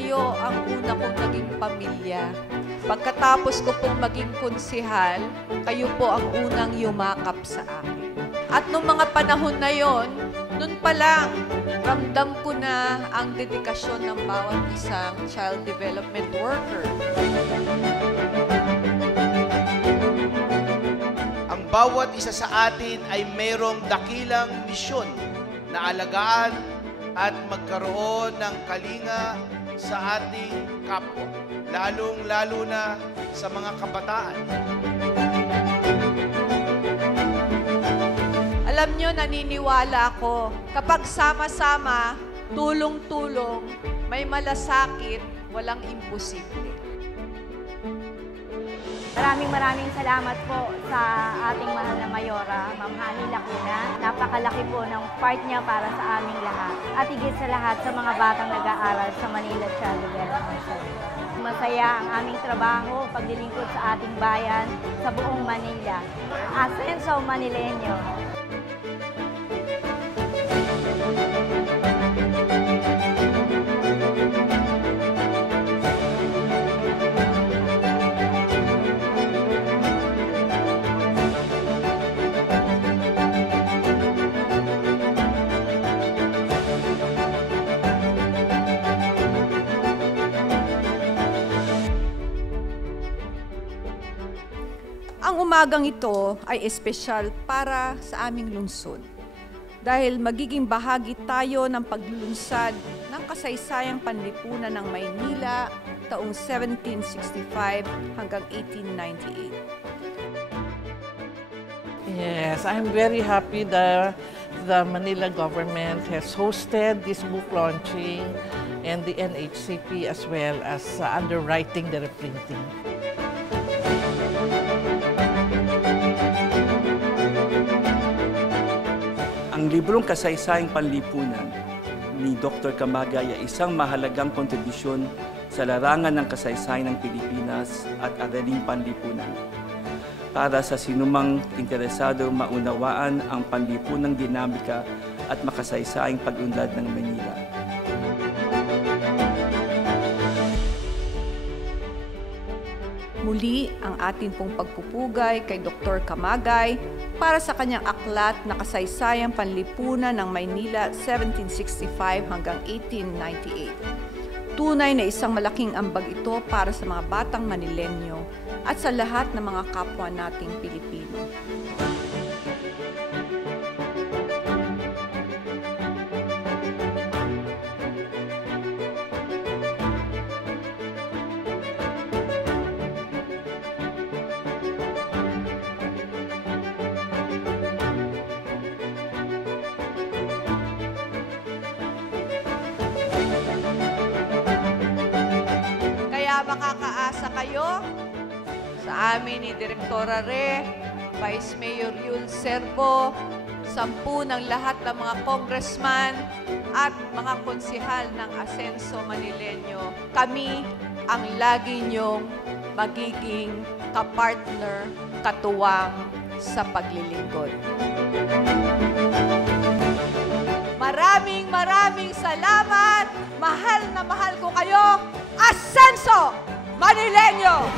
kayo ang una kong naging pamilya. Pagkatapos ko pong maging konsehal, kayo po ang unang yumakap sa akin. At nung mga panahon na yon, nun pa lang, ramdam ko na ang dedikasyon ng bawat isang child development worker. Ang bawat isa sa atin ay mayroong dakilang misyon na alagaan at magkaroon ng kalinga sa ating kapwa, lalong-lalo na sa mga kabataan. Alam nyo, naniniwala ako, kapag sama-sama, tulong-tulong, may malasakit, walang imposible. Maraming salamat po sa ating mahal na Mayora, Ma'am Hani Lacuna. Napakalaki po ng part niya para sa aming lahat. At higit sa lahat sa mga batang nag-aaral sa Manila Child Development Center. Masaya ang aming trabaho, paglilingkod sa ating bayan sa buong Manila. Asenso Manileño. Ang umagang ito ay espesyal para sa aming lungsod dahil magiging bahagi tayo ng paglulunsad ng kasaysayang panlipunan ng Maynila taong 1765 hanggang 1898. Yes, I'm very happy that the Manila government has hosted this book launching and the NHCP as well as underwriting the reprinting. Ang librong Kasaysayang Panlipunan ni Dr. Camagay ay isang mahalagang kontribusyon sa larangan ng kasaysayan ng Pilipinas at araling panlipunan. Para sa sinumang interesado maunawaan ang panlipunang dinamika at makasaysayang pag-unlad ng Manila. Muli ang atin pong pagpupugay kay Dr. Camagay para sa kanyang aklat na Kasaysayang Panlipunan ng Maynila 1765 hanggang 1898. Tunay na isang malaking ambag ito para sa mga batang Manilenyo at sa lahat ng mga kapwa nating Pilipino. Makakaasa kayo sa amin ni Direktora Re, Vice Mayor Yul Servo, 10 ng lahat ng mga congressman at mga konsehal ng Asenso Manileño. Kami ang lagi niyong magiging kapartner, katuwang sa paglilingkod. Maraming salamat! Mahal na mahal ko kayo! Asenso Manileño!